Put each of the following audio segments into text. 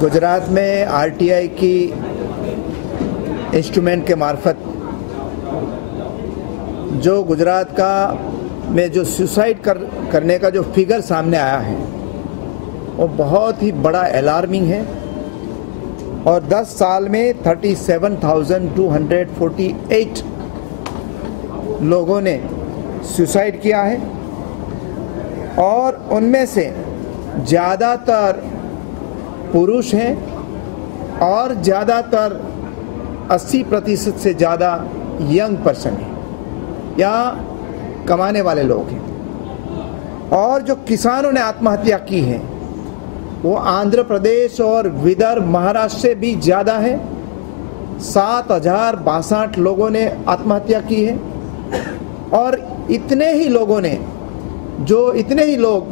गुजरात में आरटीआई की इंस्ट्रूमेंट के मार्फत जो गुजरात का में जो सुसाइड करने का जो फिगर सामने आया है वो बहुत ही बड़ा अलार्मिंग है और 10 साल में 37,248 लोगों ने सुसाइड किया है और उनमें से ज़्यादातर पुरुष हैं और ज़्यादातर 80% से ज़्यादा यंग पर्सन हैं या कमाने वाले लोग हैं। और जो किसानों ने आत्महत्या की है वो आंध्र प्रदेश और विदर्भ महाराष्ट्र से भी ज़्यादा है। 7,062 लोगों ने आत्महत्या की है और इतने ही लोग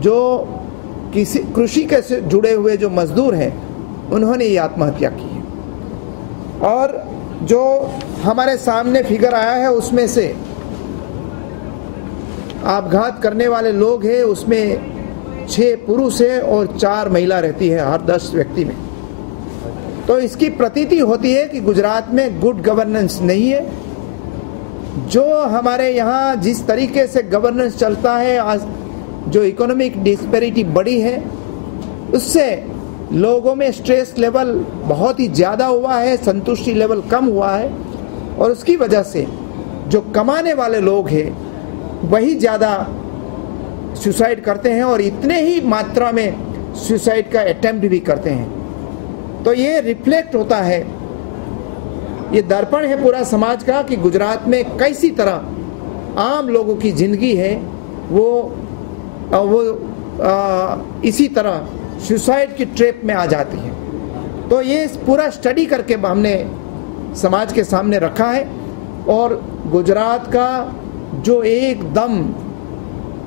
जो किसी कृषि के से जुड़े हुए जो मजदूर हैं उन्होंने ये आत्महत्या की है। और जो हमारे सामने फिगर आया है उसमें से आपघात करने वाले लोग हैं उसमें 6 पुरुष हैं और 4 महिला रहती है हर 10 व्यक्ति में। तो इसकी प्रतीति होती है कि गुजरात में गुड गवर्नेंस नहीं है। जो हमारे यहाँ जिस तरीके से गवर्नेंस चलता है, आज जो इकोनॉमिक डिस्पैरिटी बढ़ी है उससे लोगों में स्ट्रेस लेवल बहुत ही ज़्यादा हुआ है, संतुष्टि लेवल कम हुआ है और उसकी वजह से जो कमाने वाले लोग हैं वही ज़्यादा सुसाइड करते हैं और इतने ही मात्रा में सुसाइड का अटेम्प्ट भी करते हैं। तो ये रिफ्लेक्ट होता है, ये दर्पण है पूरा समाज का कि गुजरात में कैसी तरह आम लोगों की ज़िंदगी है वो इसी तरह सुसाइड की ट्रैप में आ जाती है। तो ये पूरा स्टडी करके हमने समाज के सामने रखा है और गुजरात का जो एकदम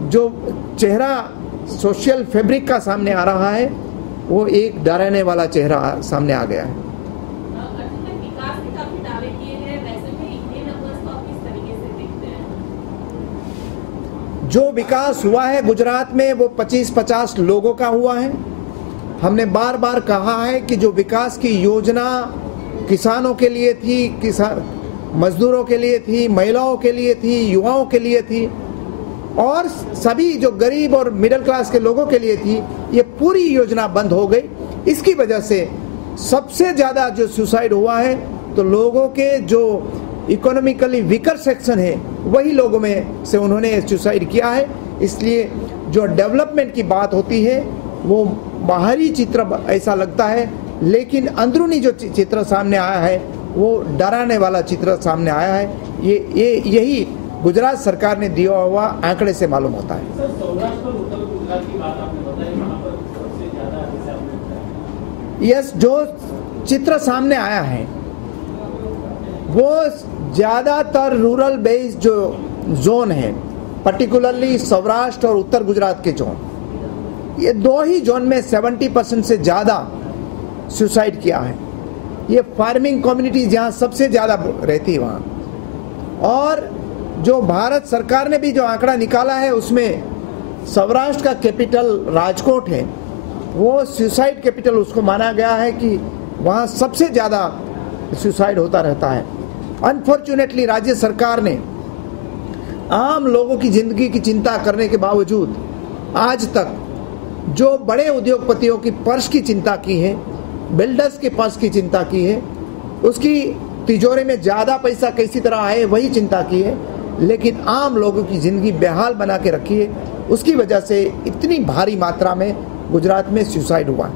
जो चेहरा सोशल फैब्रिक का सामने आ रहा है वो एक डराने वाला चेहरा सामने आ गया है। विकास के काफी दावे किए हैं, वैसे में इतने नंबर्स को आप किस तरीके से देखते हैं? जो विकास हुआ है गुजरात में वो 25-50 लोगों का हुआ है। हमने बार बार कहा है कि जो विकास की योजना किसानों के लिए थी, किसान मजदूरों के लिए थी, महिलाओं के लिए थी, युवाओं के लिए थी और सभी जो गरीब और मिडिल क्लास के लोगों के लिए थी, ये पूरी योजना बंद हो गई। इसकी वजह से सबसे ज़्यादा जो सुसाइड हुआ है तो लोगों के जो इकोनॉमिकली वीकर सेक्शन है वही लोगों में से उन्होंने सुसाइड किया है। इसलिए जो डेवलपमेंट की बात होती है वो बाहरी चित्र ऐसा लगता है, लेकिन अंदरूनी जो चित्र सामने आया है वो डराने वाला चित्र सामने आया है। यही गुजरात सरकार ने दिया हुआ आंकड़े से मालूम होता है। यस, जो चित्र सामने आया है वो ज़्यादातर रूरल बेस्ड जो जोन है, पर्टिकुलरली सौराष्ट्र और उत्तर गुजरात के जोन, ये 2 ही जोन में 70% से ज़्यादा सुसाइड किया है। ये फार्मिंग कम्युनिटी जहाँ सबसे ज़्यादा रहती है वहाँ। और जो भारत सरकार ने भी जो आंकड़ा निकाला है उसमें सौराष्ट्र का कैपिटल राजकोट है, वो सुसाइड कैपिटल उसको माना गया है कि वहाँ सबसे ज़्यादा सुसाइड होता रहता है। अनफॉर्चुनेटली राज्य सरकार ने आम लोगों की ज़िंदगी की चिंता करने के बावजूद आज तक जो बड़े उद्योगपतियों की पर्स की चिंता की है, बिल्डर्स के पर्स की चिंता की है, उसकी तिजोरी में ज़्यादा पैसा कैसी तरह आए वही चिंता की है, लेकिन आम लोगों की ज़िंदगी बेहाल बना के रखी है। उसकी वजह से इतनी भारी मात्रा में गुजरात में सुसाइड हुआ है।